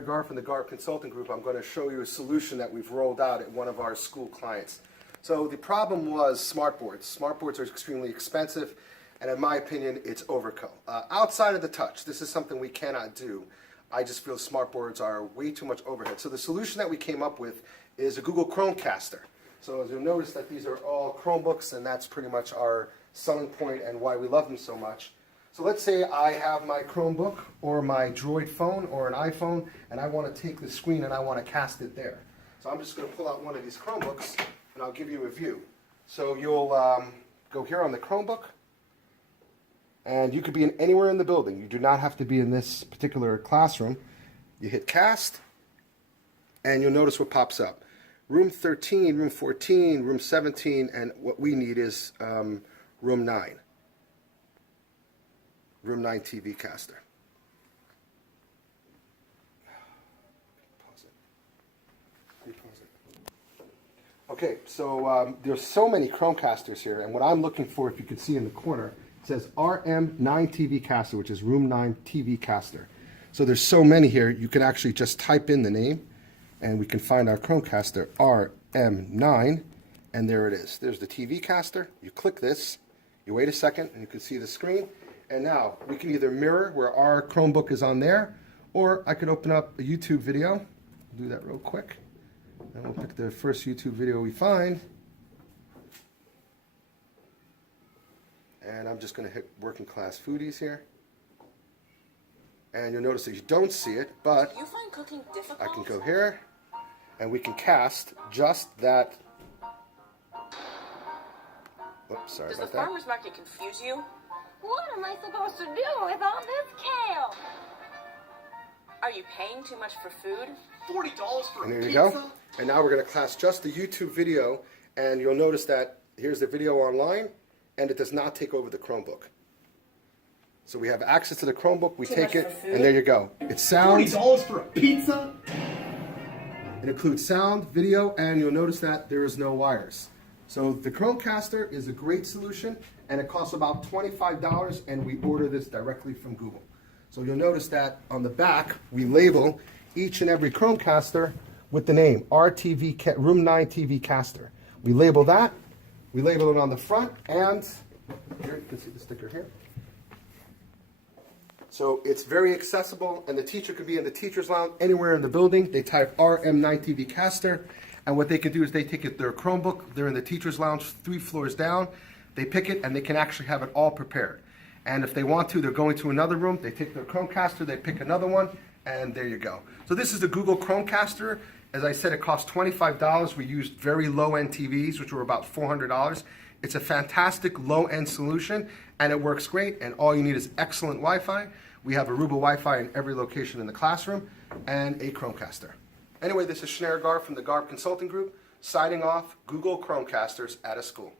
Gar from the Garb Consulting Group. I'm going to show you a solution that we've rolled out at one of our school clients. So the problem was Smartboards. Smartboards are extremely expensive, and in my opinion, it's overkill. Outside of the touch, this is something we cannot do. I just feel Smartboards are way too much overhead. So the solution that we came up with is a Google ChromeCaster. So as you'll notice that these are all Chromebooks, and that's pretty much our selling point and why we love them so much. So let's say I have my Chromebook or my Droid phone or an iPhone, and I want to take the screen and I want to cast it there. So I'm just going to pull out one of these Chromebooks and I'll give you a view. So you'll go here on the Chromebook, and you could be anywhere in the building. You do not have to be in this particular classroom. You hit cast, and you'll notice what pops up. Room 13, room 14, room 17, and what we need is room 9. Room 9 TV caster. Pause it. Repause it. Okay, so there's so many Chromecasters here, and what I'm looking for, if you can see in the corner, it says RM9 TV caster, which is room 9 TV caster. So there's so many here, you can actually just type in the name, and we can find our Chromecaster RM9, and there it is. There's the TV caster. You click this, you wait a second, and you can see the screen. And now we can either mirror where our Chromebook is on there, or I could open up a YouTube video. I'll do that real quick. And we'll pick the first YouTube video we find. And I'm just going to hit Working Class Foodies here. And you'll notice that you don't see it, but you find cooking difficult? I can go here, and we can cast just that. Oops, sorry about that. Does the farmer's market confuse you? What am I supposed to do with all this kale? Are you paying too much for food? $40 for and there pizza? you go. And now we're going to class just the YouTube video, and you'll notice that here's the video online, and it does not take over the Chromebook. So we have access to the Chromebook, we take it, and there you go. It sounds $40 for a pizza? It includes sound, video, and you'll notice that there is no wires. So the Chromecaster is a great solution, and it costs about $25, and we order this directly from Google. So you'll notice that on the back, we label each and every Chromecaster with the name, RTV Room 9 TV Caster. We label that, we label it on the front, and here you can see the sticker here. So it's very accessible, and the teacher could be in the teacher's lounge anywhere in the building. They type RM9 TV Caster, and what they can do is they take their Chromebook, they're in the teacher's lounge 3 floors down, they pick it, and they can actually have it all prepared. And if they want to, they're going to another room, they take their Chromecaster, they pick another one, and there you go. So this is the Google Chromecaster. As I said, it costs $25. We used very low-end TVs, which were about $400. It's a fantastic low-end solution, and it works great, and all you need is excellent Wi-Fi. We have Aruba Wi-Fi in every location in the classroom, and a Chromecaster. Anyway, this is Gar from the Garb Consulting Group, signing off Google Chromecasters at a school.